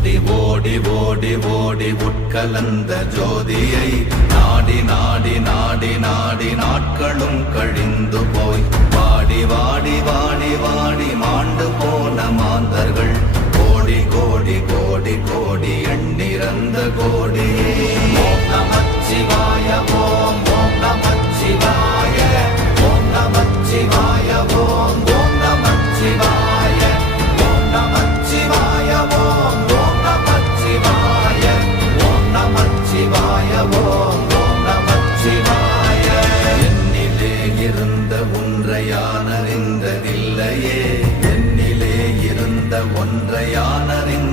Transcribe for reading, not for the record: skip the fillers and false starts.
ஓடி ஓடி ஓடி ஓடி உட்கலந்த ஜோதியை நாடி நாடி நாடி நாடி நாட்களும் கழிந்து போய் வாடி வாடி வாடி வாடி மாண்டு போன மாந்தர்கள் கோடி கோடி கோடி கோடி எண்ணிறந்த கோடி. ஓம் நமச்சிவாய ஓம் ஓம் நமச்சிவாய ஓம் நமச்சிவாய ஓம் ஓம் நமச்சிவாய ஓம் நமச்சிவாய ஓம் ஓம் நமச்சிவாய ஓம் நமச்சிவாய ஓம் ஓம் நமச்சிவாய. என்னிலே இருந்த ஒன்றை யான் அறிந்ததில்லையே, என்னிலே இருந்த ஒன்றை யான் அறிந்த